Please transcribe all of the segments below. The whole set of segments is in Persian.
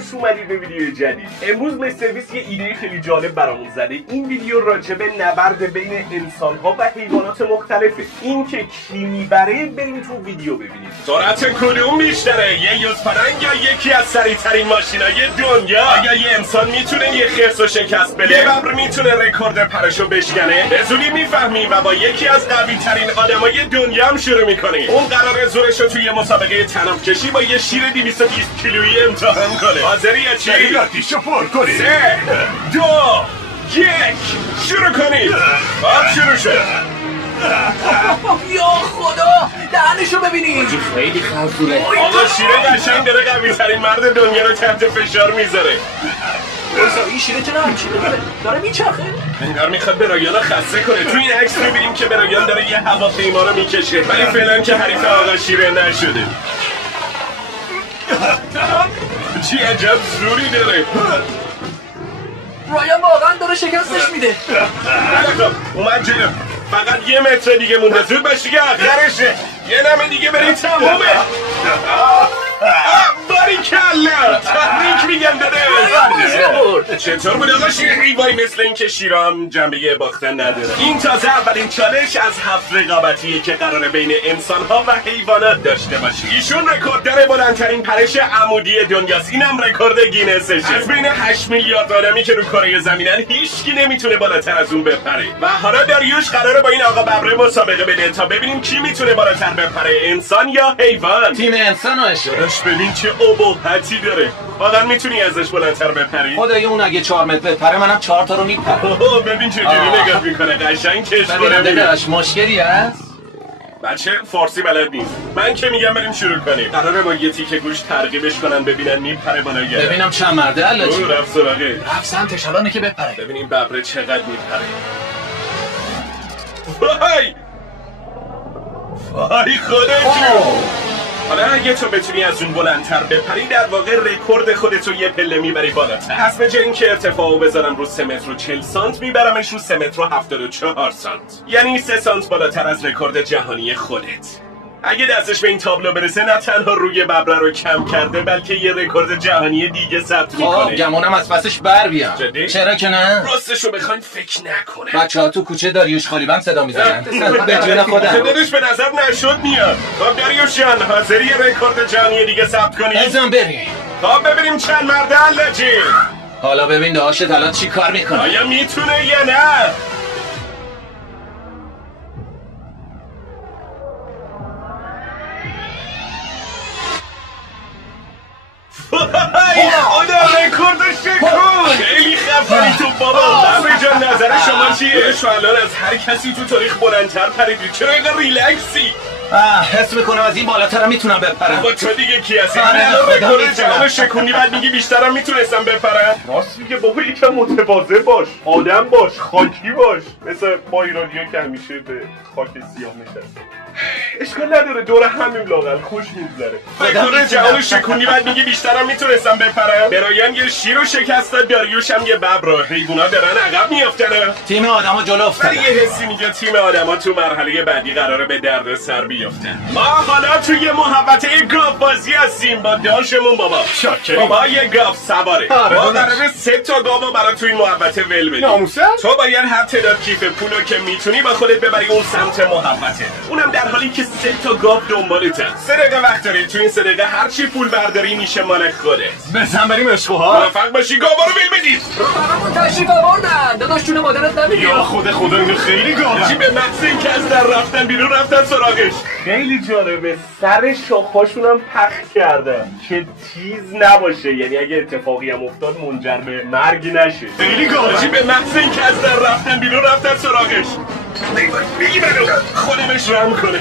خوش اومدید به ویدیو جدید. امروز مثل سرویس یه ایده خیلی جالب برامون زده. این ویدیو راجع به نبرد بین انسان‌ها و حیوانات مختلفه. این که کی میبره بریم تو ویدیو ببینید. سرعت کدوم بیشتره؟ یه یوزپلنگ یا یکی از سریع‌ترین ماشینای دنیا؟ آیا یه انسان میتونه یه خرس رو شکست بده؟ یه ببر میتونه رکورد پرشو بشکنه؟ به زودی میفهمیم و با یکی از قوی‌ترین آدمای دنیا هم شروع می‌کنیم. اون قراره زورش رو توی مسابقه طناب کشی با یه شیر 220 کیلویی امتحان کنه. حاضری یا چی؟ دریاتیشو پر کنی. 3 2 1 شروع کنید. شروع شد. یا خدا دهنشو ببینید. خیلی خرطوره. آقا شیره قشنگ داره قوی ترین مرد دنیا رو تحت فشار میذاره. این شیره چرا همچینه داره میچرخه؟ انگار میخواد برایان رو خسته کنه. توی این عکس میبینیم که برایان داره یه هواپیما رو میکشه، ولی فعلا که حریف آقا شیره نشده. چی عجب زوری داره. رایان واقعا داره شکستش میده. خب اومد جلو. فقط 1 متر دیگه مونده. زود باش دیگه آخرشه. یه نمه دیگه بریم تمومه. باریکلا تبریک میگم داده. چطور بود آقا شیره؟ وای مثل این که شیرا هم جنبه باختن نداره. این تازه اولین چالش از 7 رقابتیه که قراره بین انسان‌ها و حیوانات داشته باشیم. ایشون رکورددار بلندترین پرش عمودی دنیاست. اینم رکورد گینسشه. از بین 8 میلیارد آدمی که رو کره زمینن هیچکی نمیتونه بالاتر از اون بپره. و حالا داریوش قراره با این آقا ببره مسابقه بده تا ببینیم کی میتونه بالاتر بپره، انسان یا حیوان. تیم انسانو اشاره. ببین چه ابهتی داره. واقعا میتونی ازش بلندتر بپری؟ خدای اون اگه 4 متر بپره منم 4 تا رو میپرم. ببین چجوری نگاه میکنه. قشنگ کشواره ببینم میره. داداش مشکلی هست؟ بچه فارسی بلد نیست. من که میگم بریم شروع کنیم. قراره با یه تیکه گوش ترغیبش کنن ببینن میپره بالا یا نه. ببینم چند مرده علاجی. او رفت سراغه. رفت سمتش الانه که بپره. ببینیم ببره چقدر میپره. وای وای خودتون. حالا اگه تو بتونی از اون بلندتر بپری در واقع رکورد خودتو یه پله میبری بالاتر. پس به جای اینکه ارتفاعو بذارم رو 3 متر و 40 سانت میبرمش رو 3 متر و 74 سانت. یعنی 3 سانت بالاتر از رکورد جهانی خودت. اگه دستش به این تابلو برسه نه تنها روی ببره رو کم کرده بلکه یه رکورد جهانی دیگه ثبت میکنه. گمونم از پسش بر بیام. جدی؟ چرا که نه؟ راستشو بخواین فکر نکنه. بچه‌ها تو کوچه داریوش خالیبند صدا میزنن. به جون خودم. خودش به نظر نشد میاد. خب داریوش جان حاضری یه رکورد جهانی دیگه ثبت کنی؟ ازم بریم. خب ببینیم چند مرد علاجی. حالا ببین داشت الان چی کار میکنه. آیا میتونه یا نه؟ خدا رکوردش شکون. خیلی خفنی تو بابا. ببین جان نظر شما چیه؟ شما الان از هر کسی تو تاریخ بلندتر پریدی. چرا اینقدر ریلکسی؟ حس میکنم از این بالاترم میتونم بپرم. با تو دیگه کی هستی؟ آره، الان خدا رکورد می‌تونم. جهان شکونی بعد میگی بیشترم میتونستم بپرم. راست میگه بابا یکم متواضع باش. آدم باش، خاکی باش. مثل ما ایرانی‌ها که همیشه به خاک سیاه نشسته. اشکال نداره دور همین لاغل خوش میگذره. رکورد جهان شکونی بعد میگی بیشترم میتونستم بپرم. برایان یه شیر رو شکست داد، داریوش هم یه ببر رو. حیونا دارن عقب میافتن. تیم آدما جلو ولی افتادن. یه حسی میگه تیم آدما تو مرحله بعدی قراره به درد سر بیافتن. ما حالا توی محوطه گاو بازی هستیم با داشمون بابا. شاکریم. بابا یه گاو سواره. آره، ما داداش. قراره 3 تا گاو برای توی محوطه ول بدیم. ناموسه؟ تو باید هر تعداد کیف پولو که میتونی با خودت ببری اون سمت محوطه. اونم در حالی که 3 تا گاو دنبالتن. 3 دقیقه وقت داری. تو این 3 دقیقه هر چی پول برداری میشه مال خودت. بزن بریم عشقها. موفق باشی گاوا رو ول بدید. رفقمون تشریف آوردن. داداش جون مادرت نمیگی. یا خدا اینو خیلی چی گاوه. به محض این که از در رفتن بیرون رفتن سراغش. خیلی جالبه. سر شاخهاشون هم پخ کردن که تیز نباشه، یعنی اگه اتفاقی هم افتاد منجر به مرگ نشه. خیلی گاوه. چی به محض این که از در رفتن بیرون رفتن سراغش. بگی منو خودمش رم کنه.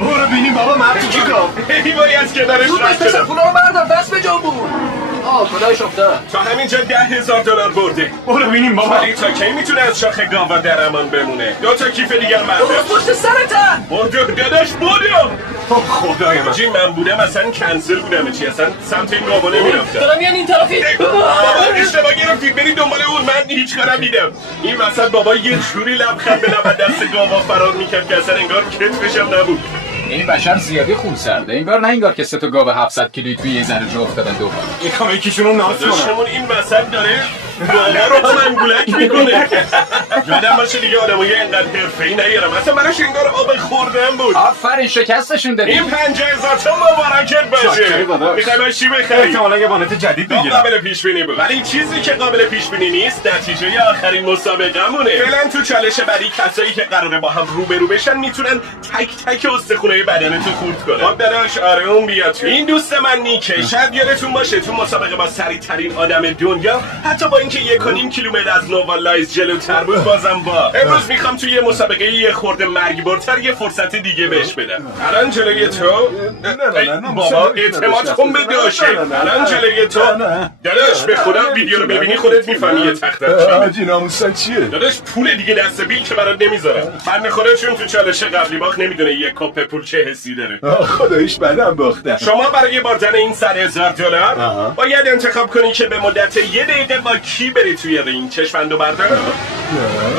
برو بینیم بابا مرتی که گاو. هیوایی از کنارش زود رد بس شدم. پولا رو بردار دست به جا بود. خدایش افتاد. تا همینجا $10,000 برده. برو بینیم بابا. ولی تا کی میتونه از شاخ گاوا در امان بمونه؟ 2 تا کیف دیگر درست مرده. پشت سرتن. بردو داداش بودو. خدای من. جی من بودم اصلا کنسل بودم. چی اصلا سمت این گاوا نمیرفتم. دارم میان این طرفی. بابا اشتباه گرفتید برید دنبال اون. من هیچ کارم میدم. این وسط بابا یه جوری لبخند به لب دست گاوا فرار میکرد که اصلا انگار کتفشم نبود. این بشر زیادی خون سرده انگار نه انگار که 3 تا گاو 700 کیلویی توی یه ذره جا افتادن دو بار. میخوام یکیشون رو ناز کنم. داشتمون این وسط داره گاوا رو هم انگولک میکنه. یادم باشه دیگه آدمایی اینقدر حرفه‌ای نیارم. مثلا براش انگار آب خوردن بود. آفرین شکستشون دادی. این 50,000 تا مبارکت باشه. میخوای چی بخری؟ احتمالاً یه وانت جدید بگیرم. قابل پیش بینی بود. ولی چیزی که قابل پیش بینی نیست نتیجه آخرین مسابقه‌مونه. فعلا تو چالش بعدی کسایی که قراره با هم روبرو بشن میتونن تک تک استخونای بدنتو خورد کنن. خب داداش آره اون بیا تو. این دوست من نیکه. شاید یادتون باشه تو مسابقه با سریع ترین آدم دنیا حتی با اینکه 1.5 کیلومتر از نووالایز جلوتر بود بازم با. امروز میخوام توی یه مسابقه یه خورده مرگبارتر یه فرصت دیگه بهش بدم. الان جلوی تو بابا اعتماد کن به داشه. الان جلوی تو داداش به خدا ویدیو رو ببینی خودت میفهمی یه تختت آجی ناموسن چیه؟ داداش پول دیگه دست بیل که برات نمیذارم. من خودشون تو چالش قبلی باخت نمیدونه یک کاپ پول چه حسی داره. خداییش بدم باختم. شما برای بردن این $100,000 باید انتخاب کنی که به مدت 1 دقیقه با کی بری توی رینگ چشمندو بردار.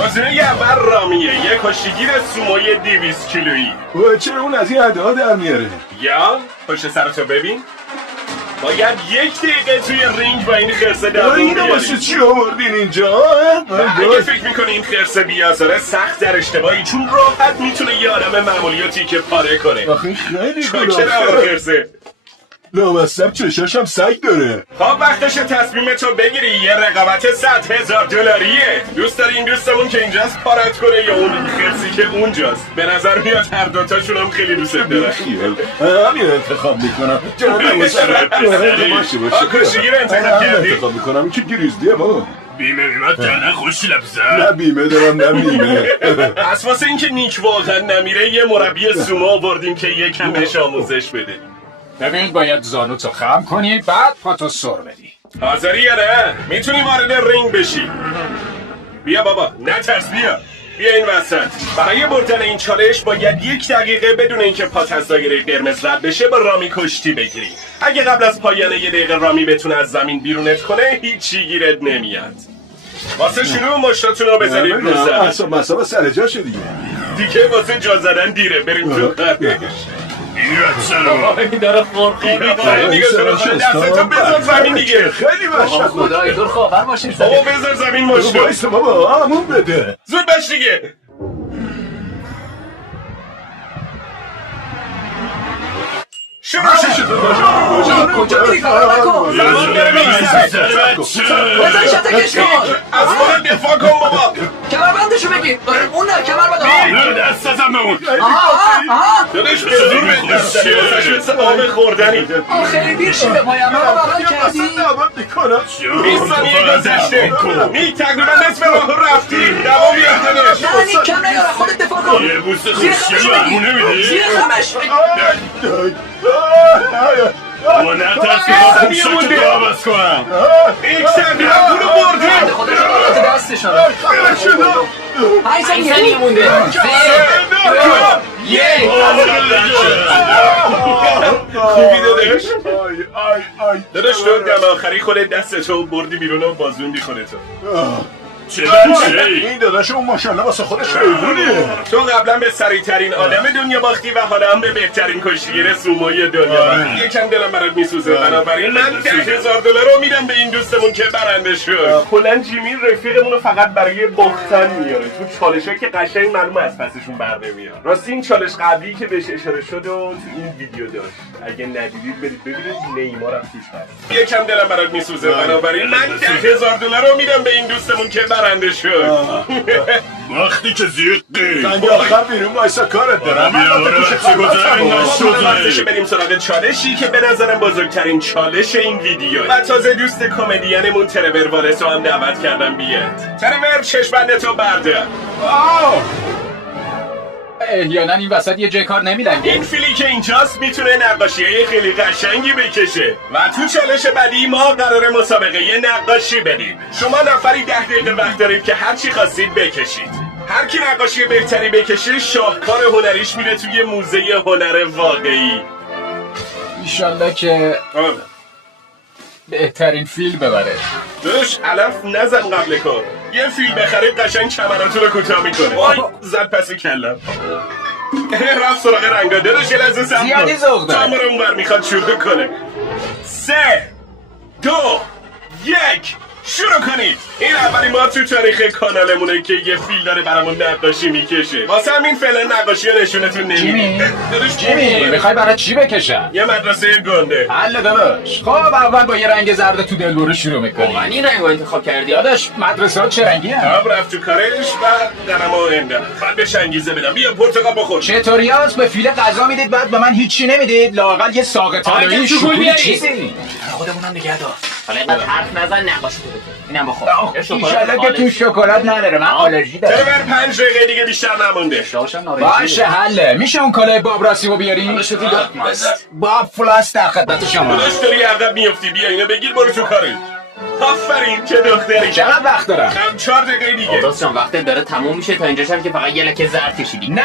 گزینه اول رامیه یک کشتیگیر سوموی 200 کیلویی. چرا اون از این ادا در میاره؟ یا پشت سرتو ببین باید 1 دقیقه توی رینگ با این خرسه دووم اینو واسه چی آوردین اینجا؟ اگه فکر میکنی این خرسه بیازاره سخت در اشتباهی چون راحت میتونه یه آدم معمولی رو تیکه پاره کنه. آخه خیلی چاکر آقا خرسه لامصب چشاشم سگ داره. خب وقتش تصمیمتو بگیری. یه رقابت $100,000 دوست داری این دوستمون که اینجاست پارت کنه یا اون خرسی که اونجاست؟ به نظر میاد هر دوتاشون هم خیلی دوست داره. همین انتخاب میکنم. جناب مسرر کشتیگیر انتخاب کردی؟ انتخاب میکنم این که گریزلیه بابا. بیمه میمد نه خوش لبزه. نه بیمه دارم نه بیمه. از واسه اینکه نیک واقعا نمیره یه مربی سومو آوردیم که یکم بهش آموزش بده. ببین باید زانوتو خم کنی بعد پاتو سر بدی. حاضری یا نه؟ میتونی وارد رینگ بشی. بیا بابا نترس بیا این وسط. برای بردن این چالش باید 1 دقیقه بدون اینکه پات از دایره قرمز رد بشه با رامی کشتی بگیری. اگه قبل از پایان 1 دقیقه رامی بتونه از زمین بیرونت کنه هیچی گیرت نمیاد. واسه شروع مشتاتون رو بزنید رو زمین. اصلا مسابقه سر جاشه دیگه واسه جا زدن دیره. بریم تو خرش. این داره خورخور میکنه دیگه تو دستتو بذار زمین دیگه. خیلی وحشت خدای دور خواهر باشیم. بابا بذار زمین مشتو. بایسته بابا همون بده. زود باش دیگه. شروع کجا میری کارو نکن. زمان داره میگذره. بزن شتکش کن. از من دفاع کن بابا. کمربندشو بگیر. اون نه کمربند. دست ازم به اون. آها داداش به زور بهت مثل آب خوردنی. خیلی دیر شده به پایم رو بغل کردی. 20 ثانیه گذشته. نیک تقریبا نصف راه رفتی. دوام بیار داداش. نه نیک کم نیاره خودت دفاع کن. یه بوس زیر خمش بگیر. زیر خمش بابا نترس که با پوشاک تو عوض کنم. یک ثانیه پولو بردیم. خودش رو تو دستشون 5 ثانیه مونده. 3 2 1 خوبی داداش. داداش تو دم آخری خودت دستتو بردی بیرون و بازوندی خودتو. چه این داداش اون ماشاءالله واسه خودش حیوانیه. تو قبلا به سریع ترین آدم دنیا باختی و حالا هم به بهترین کشتیگیر سوموی دنیا باختی. یکم دلم برات میسوزه. بنابراین من $10,000 رو میدم به این دوستمون که برنده شد. کلا جیمی رفیقمون رو فقط برای باختن میاره. تو چالشا که قشنگ معلومه از پسشون بر نمیاد. راستی این چالش قبلی که بهش اشاره شد و تو این ویدیو داشت. اگه ندیدید برید ببینید. نیمار هم توش هست. یکم دلم برات میسوزه. بنابراین من $10,000 رو میدم به این دوستمون که برنده شد. وقتی که زیقی زنگ آخر بیرون بایستا کارت دارم. بریم سراغ چالشی که به نظرم بزرگترین چالش این ویدیو و تازه دوست کمدینمون ترور والس رو هم دعوت کردم بیاد. ترور چشمندتو بردار. احیانا این وسط یه جای کار نمیلنگه. این فیلی که اینجاست میتونه نقاشی‌های خیلی قشنگی بکشه و تو چالش بعدی ما قراره مسابقه یه نقاشی بدیم. شما نفری 10 دقیقه وقت دارید که هر چی خواستید بکشید. هر کی نقاشی بهتری بکشه شاهکار هنریش میره توی موزه هنر واقعی. ایشالله که بهترین فیل ببره. داداش علف نزن قبل کار. یه فیل بخرید قشنگ کمراتو رو کوتاه میکنه. وای زد پس کلم. رفت سراغ رنگا دلش یه لحظه سب زیادی ذوق داره. تا برو اونور میخواد شروع کنه 3 2 1 شروع کنید. این اولین بار تو تاریخ کانالمونه که یه فیل داره برامون نقاشی میکشه. واسه همین فعلا نقاشی رو نشونتون نمیدیم. جیمی میخوای برای چی بکشم؟ یه مدرسه گنده. حل داداش. خب اول با یه رنگ زرد تو دلبرو شروع میکنی. من این رنگ رو انتخاب کردی. داداش مدرسه ها چه رنگی هم؟ آب رفت تو کارش و درما انده. من بهش انگیزه بدم. بیا پرتقال بخور. چطوری هست به فیل غذا میدید بعد به من هیچی نمیدید؟ لااقل یه ساق طلایی شکولی چیزی. خودمونم نگه دار. حالا اینقدر حرف نزن نقاشی تو بکن. اینم بخور. ایشالله که تو شکلات نداره من آلرژی دارم. ببر 5 دقیقه دیگه بیشتر نمونده. باشه حله میشه اون کالای باب راسیمو بیاری؟ باب فلاس در خدمت شما. داداش داری عقب میافتی بیا اینو بگیر برو تو کارت. آفرین چه دختری. چقدر وقت دارم؟ کم 4 دقیقه دیگه. راست جان وقتت داره تموم میشه تا اینجاش هم که فقط یه لکه زرد کشیدی. نه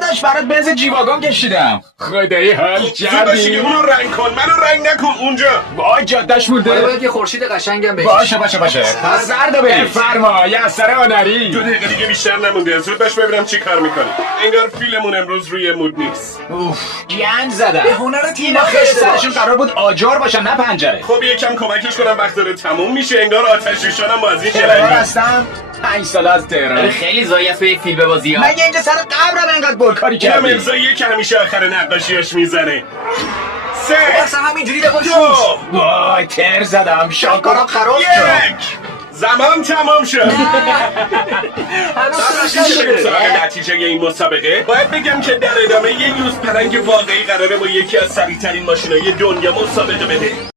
داداش برات بنز جیواگون کشیدم. خدایی حال زود باش دیگه کردی. اونو رنگ کن منو رنگ نکن اونجا. وای جادش مونده. باید یه خورشید قشنگم بکش. باشه پس زردو بفرما یه اثر هنری. 2 دقیقه دیگه بیشتر نمونده. زود باش ببینم چی کار میکنی. انگار فیلمون امروز روی مود نیست. اوف گند زدم. به هنر تیما خیلی سرشون قرار بود آجر باشن نه پنجره. خب یکم کمکش کنم وقت داره تموم میشه. انگار آتش نشانم بازی تهران شلنگی. هستم 5 سال از تهران. خیلی زایی است به یک فیل ببازی ها. مگه اینجا سر قبرم انقدر برکاری اینم کردی؟ امضاییه که همیشه آخر نقاشیاش میزنه. 3 اصلا همینجوری بباش. 2 وای تر زدم شاکارم خراب شد. 1 زمان تمام شد. بریم سراغ نتیجه این مسابقه. باید بگم که در ادامه یه یوز پلنگ واقعی قراره با یکی از سریع‌ترین ماشینای دنیا مسابقه بده.